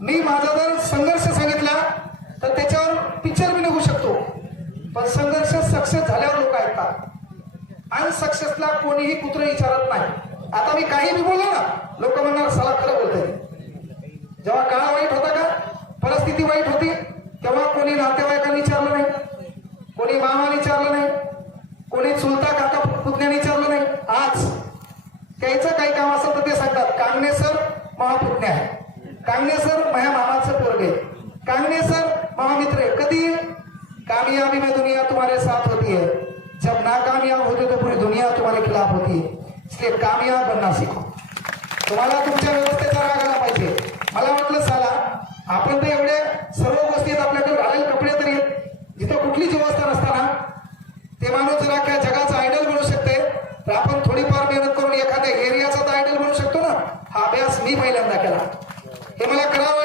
मी माझा जर संघर्ष सांगितला तर त्याच्यावर पिक्चर मी निघू शकतो. पण संघर्ष सक्सेस झाल्यावर लोक ऐकतात. अनसक्सेसला कोणीही कुत्र विचारत नाही. आता मी काही बी बोललो ना लोक म्हणणार सला खरं बोलतोय. जेव्हा काळ वाईट होता का परिस्थिती वाईट होती तेव्हा कोणी नातेवाईकांनी विचारलं नाही. कोणी मामाने विचारलं नाही. कोणी चुलता काका पुतण्याने विचारलं नाही. आज त्याचं काही काम असेल तर ते सांगतात कांगणे सर महापुतणे आहे कांगणे सर माझ्या मामाचं पोरगे कांगणे सर महामित्र आहे. कधी कामयाबी में दुनिया तुम्हारे साथ होती है. जब नाकामयाब होते तो पूरी दुनिया तुम्हारे खिलाफ होती है. इसलिए कामयाब बनना सीखो. तुम्हाला तुमच्या व्यवस्थेचा राग आला पाहिजे. मला वाटलं साला आपण तर एवढे सर्व गोष्टी आहेत आपल्याकडे घालायला कपडे तरी आहेत जिथं कुठलीच व्यवस्था नसताना ते माणूस जर अख्ख्या जगाचा आयडल बनू शकते तर आपण थोडीफार मेहनत करून एखाद्या एरियाचा तर आयडल बनू शकतो ना हा अभ्यास मी पहिल्यांदा केला हे मला करावं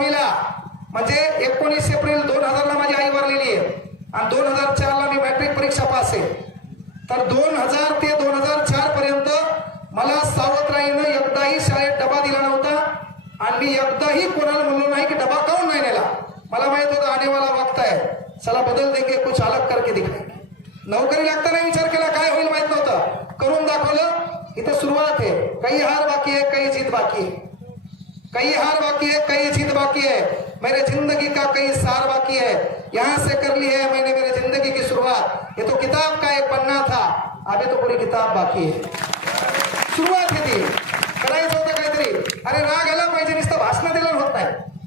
दहावीला म्हणजे एकोणीस एप्रिल दोन हजारला माझी आई वारलेली आहे. आणि दोन हजार चारला मी मॅट्रिक परीक्षा पास आहे. तर दोन हजार ते दोन हजार चार पर्यंत मला सावत्राईनं एकदाही शाळेत डबा दिला नव्हता. आणि मी एकदाही कोणाला म्हणलो नाही की डबा काऊन नाही नेला? मला माहीत होतं आने वाला वक्त आहे चला बदल देंगे कुछ अलग करके दिखाएंगे. नोकरी लागताना विचार केला काय होईल माहीत नव्हतं. करून दाखवलं इथं सुरुवात आहे. काही हार बाकी आहे काही जीत बाकी आहे. कई हार बाकी है कई जीत बाकी है। मेरे जिंदगी का कई सार बाकी है। यहाँ से कर ली है मैंने मेरे जिंदगी की शुरुआत। ये तो किताब का एक पन्ना था अभी तो पूरी किताब बाकी है। सुरुवात है ती करायचं होतं काहीतरी अरे राग आला पाहिजे नुसतं भाषण दिलं होत नाही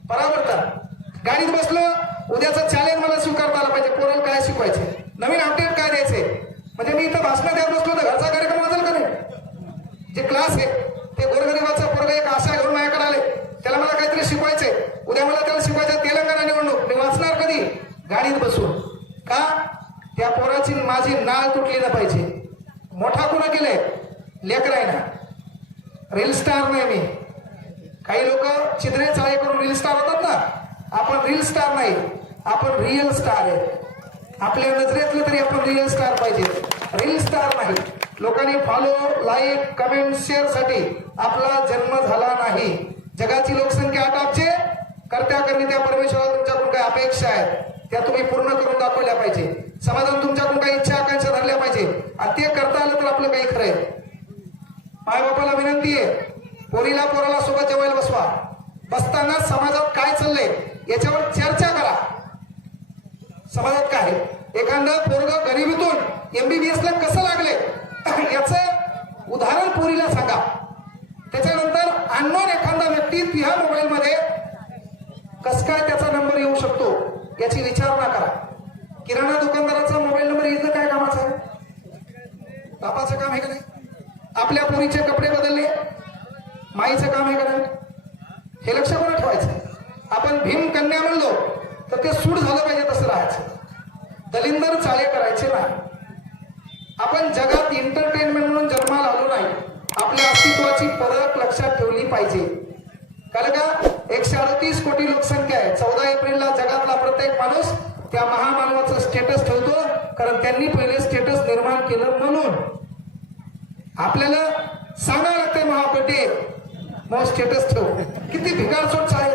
परावर्तन। गाडीत बसलो उद्याचं चॅलेंज मला स्वीकारता आलं पाहिजे पोराला काय शिकवायचे? नवीन अपडेट काय द्यायचे? म्हणजे मी इथं भाषण द्यायला बसलो तर घरचा कार्यक्रम वाजल का नाही जे क्लास आहे ते गोरगरिबाचा पोरग एक आशा घेऊन माझ्याकडे आले. त्याला मला काहीतरी शिकवायचंय. उद्या मला त्याला शिकवायचं तेलंगणा निवडणूक. मी वाचणार कधी? गाडीत बसून. का? त्या पोराची माझी नाळ तुटली ना पाहिजे. मोठा कुणा केलंय? लेकर आहे ना. रील स्टार नाही मी. काही लोक चित्रे चाळे करून रील स्टार होतात ना. आपण रील स्टार नाही. आपण रिअल स्टार आहे. आपल्या नजरेतलं तरी आपण रिअल स्टार पाहिजे. रील स्टार नाही. लोकांनी फॉलो लाईक कमेंट शेअरसाठी आपला जन्म झाला नाही. जगाची लोकसंख्या आठ अब्जे करत्या करणी त्या परमेश्वराला तुमच्याकडून काही अपेक्षा आहेत त्या तुम्ही पूर्ण करून दाखवल्या पाहिजे. समाजात तुमच्याकडून काही इच्छा आकांक्षा धरल्या पाहिजे. आणि ते करता आलं तर आपलं काही खरं आहे. मायबापाला विनंती आहे पोरीला पोराला सोबत जेवायला बसवा. बसताना समाजात काय चाललंय याच्यावर चर्चा करा. समाजात काय आहे? एखादं पोरग गरिबीतून एमबीबीएस ला कसं लागले याच उदाहरण पोरीला सांगा. त्याच्यानंतर अननोन एखादा व्यक्ती तुझ्या मोबाईल मध्ये कस काय त्याचा नंबर येऊ शकतो याची विचारणा करा. किराणा दुकानदाराचा मोबाईल नंबर येणं काय कामाचं आहे? बापाचं काम आहे का नाही? आपल्या पोरीचे कपडे बदलले. माईचं काम आहे का नाही? हे लक्ष कोणा ठेवायचं? आपण भीम कन्या म्हणलो तर ते सूड झालं पाहिजे तसं राहायचं. दलिंदर चाले करायचे नाही. आपण जगात एंटरटेनमेंट म्हणून जन्माला आलो नाही. आपल्या अस्तित्वाची परख लक्षात ठेवली पाहिजे. कारण का? एकशे अडतीस कोटी लोकसंख्या आहे. चौदा एप्रिलला जगातला प्रत्येक माणूस त्या महामानवाचं स्टेटस ठेवतो. कारण त्यांनी पहिले स्टेटस निर्माण केलं म्हणून. आपल्याला सांगावं लागतंय महापेटे मग स्टेटस ठेव. किती भिकार सोच आहे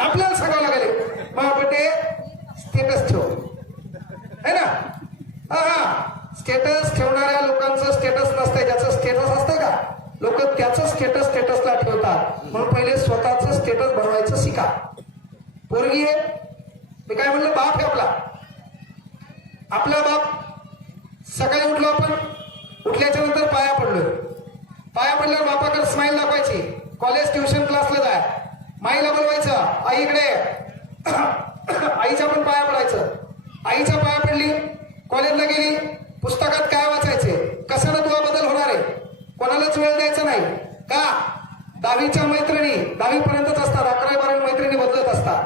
आपल्याला सांगावं लागेल. महापेटे स्टेटस ठेव. है ना? हा हा. स्टेटस ठेवणाऱ्या लोकांचं स्टेटस नसतंय ज्याचं स्टेटस असतंय का? लोक त्याचं स्टेटस स्टेटसला ठेवतात. म्हणून पहिले स्वतःचं स्टेटस बनवायचं शिका. पोरगी आहे मी काय म्हणलं बाप आहे आपला. आपला बाप सकाळी उठलो आपण उठल्याच्या नंतर पाया पडलो पाया पडल्यावर बापाकडे स्माईल दाखवायची. कॉलेज ट्युशन क्लासला जाय. माईला बोलवायचं आईकडे आईच्या पण पाया पडायचं. आईच्या पाया पडली कॉलेजला गेली पुस्तकात काय वाचायचे? कशानं तुला बदल होणार आहे? कोणालाच वेळ द्यायचा नाही. का? दहावीच्या मैत्रिणी दहावीपर्यंतच असतात. अकरावी बारावी मैत्रिणी बदलत असतात.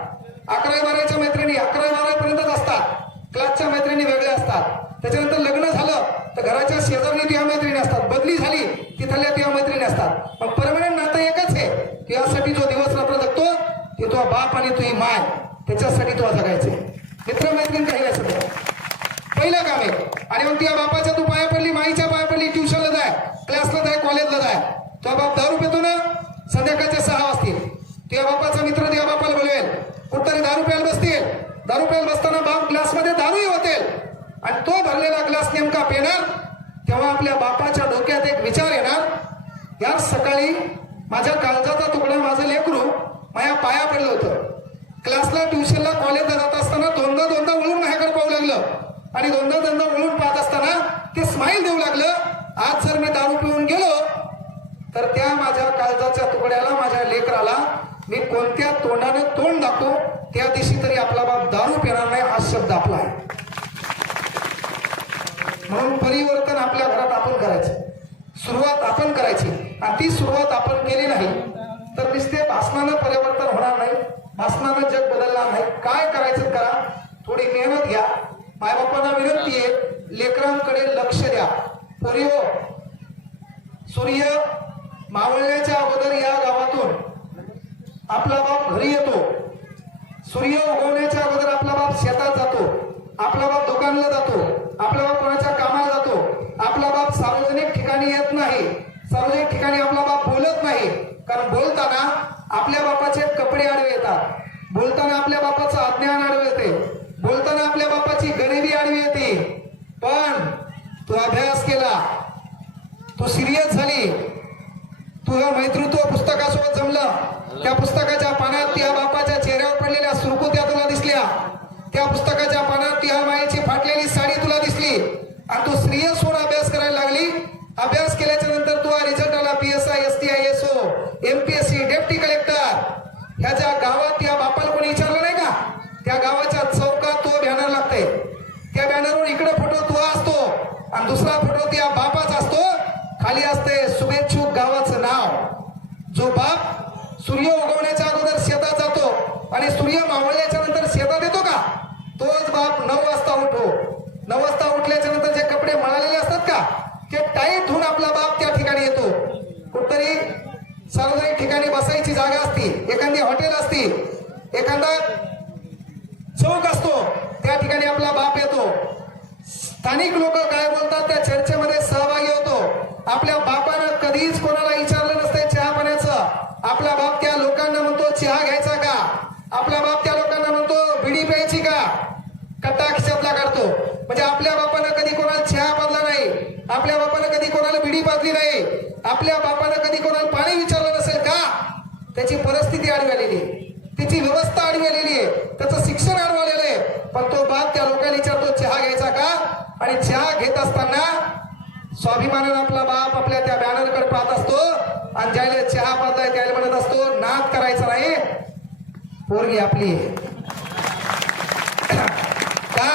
अकरावी बारावीच्या मैत्रिणी अकरावी बारावीपर्यंतच असतात. क्लासच्या मैत्रिणी वेगळ्या असतात. त्याच्यानंतर लग्न झालं तर घराच्या शेजारी त्या मैत्रिणी असतात. बदली झाली तिथल्या त्या मैत्रिणी असतात. पण परमनंट नातं एकच आहे यासाठी जो दिवस रात्र जगतो ते तुझा बाप आणि तुझी माय त्याच्यासाठी तुला जगायचे मित्र मैत्रीण काही नाही पहिलं काम आहे. आणि मग त्या बापाच्या तू पाया पडली माईच्या पाया पडली ट्युशनला जाय क्लासला जाय कॉलेजला जाय. तो बाप दारू पितो ना संध्याकाळच्या सहा वाजतील. तुझ्या बापाचा मित्र त्या बापाला बोलवेल. कुठतरी दारू प्यायला बसतील. दारू प्यायला बसताना बाप ग्लासमध्ये दारूही होतील आणि तो भरलेला ग्लास नेमका पिणार तेव्हा आपल्या बापाच्या डोक्यात एक विचार येणार यार सकाळी माझ्या काळजाचा तुकडा माझं लेकरू माझ्या पाया पडलं होतं. क्लासला ट्युशनला कॉलेजला जात असताना दोनदा दोनदा वळून माझ्याकडे पाहू लागलं. आणि दोनदा दोनदा वळून पाहत असताना ते स्माईल देऊ लागलं. आज जर मी दारू पिऊन गेलो तर त्या माझ्या काळजाच्या तुकड्याला माझ्या लेकराला मी कोणत्या तोंडाने तोंड दाखवू त्या दिवशी तरी आपला बाप दारू पिणार नाही हा शब्द आपला आहे. म्हणून परिवर्तन आपल्या घरात आपण करायचं. सुरुवात आपण करायची. आणि ती सुरुवात आपण केली नाही तर नुसते भाषणानं परिवर्तन होणार नाही भाषणानं जग बदलणार नाही. काय करायचं करा थोडी मेहनत घ्या. बाप्पांना विनंती आहे लेकरांकडे लक्ष द्या. सूर्य हो, सूर्य मावळण्याच्या अगोदर या गावातून आपला बाप घरी येतो. सूर्य उगवण्याच्या अगोदर आपला बाप शेतात जातो. आपला बाप दुकानला जातो. आपला बाप कोणाच्या कामाला जातो. आपला बाप सार्वजनिक ठिकाणी येत नाही. सार्वजनिक ठिकाणी आपला बाप बोलत नाही. कारण बोलताना आपल्या बापाचे कपडे आडवे येतात. बोलताना आपल्या बापाचं अज्ञान आडवे येते. बोलताना आपल्या बापाची गरिबी आडवी येते. पण तू अभ्यास केला. तू सिरियस झाली. तुझं मैत्रित्व पुस्तकासोबत जमलं. त्या पुस्तकाच्या पानात त्या बापाच्या चेहऱ्यावर पडलेल्या सुरकुत्या तुला दिसल्या. त्या पुस्तकाच्या पानात त्या मायेची फाटलेली साडी तुला दिसली. आणि तू सिरियस होऊन अभ्यास करायला लागली. अभ्यास केल्याच्यानंतर तुला रिझल्ट आला P S I S T I S O MPSC deputy collector ह्याच्या गावात या बापाला कोणी विचारलं नाही का त्या गावाच्या चौकात तो बॅनर लागतंय त्या बॅनरवर इकडे फोटो तू असतो आणि दुसरा फोटो त्या बापाचा असतो खाली असते शुभेच्छुक गावाचं नाव जो बाप सूर्य उगवण्याच्या अगोदर शेतात जातो आणि सूर्य मावळल्याच्या नंतर शेतात येतो का? तोच बाप नऊ वाजता उठो. नऊ वाजता उठल्याच्या नंतर जे कपडे मळालेले असतात का ते टाईट होऊन आपला बाप त्या ठिकाणी येतो. कुठतरी सार्वजनिक ठिकाणी बसायची जागा असती एखादी हॉटेल असती एखादा चौक असतो त्या ठिकाणी आपला बाप येतो. स्थानिक लोक काय बोलतात त्या चर्चेमध्ये सहभागी होतो. आपल्या बापानं कधीच कोणाला बाप त्या लोकांना म्हणतो चहा घ्यायचा का? आपला बाप त्या लोकांना म्हणतो बिडी प्यायची का? कट्टा खिशातला करतो म्हणजे आपल्या बापानं कधी कोणाला चहा पाजला नाही. आपल्या बापानं कधी कोणाला बिडी पाजली नाही. आपल्या बापानं कधी कोणाला पाणी विचारलं नसेल का? त्याची परिस्थिती आडवी आलेली आहे. त्याची व्यवस्था आडवी आलेली आहे. त्याचं शिक्षण आडवलेलं आहे. पण तो बाप त्या लोकांना विचारतो चहा घ्यायचा का? आणि चहा घेत असताना स्वाभिमानानं आपला बाप आपल्या त्या बॅनरकडे पाहत असतो आणि ज्याला चहा पाहताय त्याला म्हणत असतो नाद करायचा नाही पोरगी आपली का?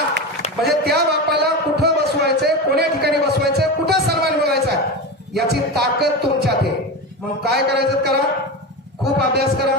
म्हणजे त्या बापाला कुठं बसवायचंय कोण्या ठिकाणी बसवायचंय कुठं सन्मान मिळवायचा याची ताकद तुमच्यात आहे. मग काय करायचं करा? खूप अभ्यास करा.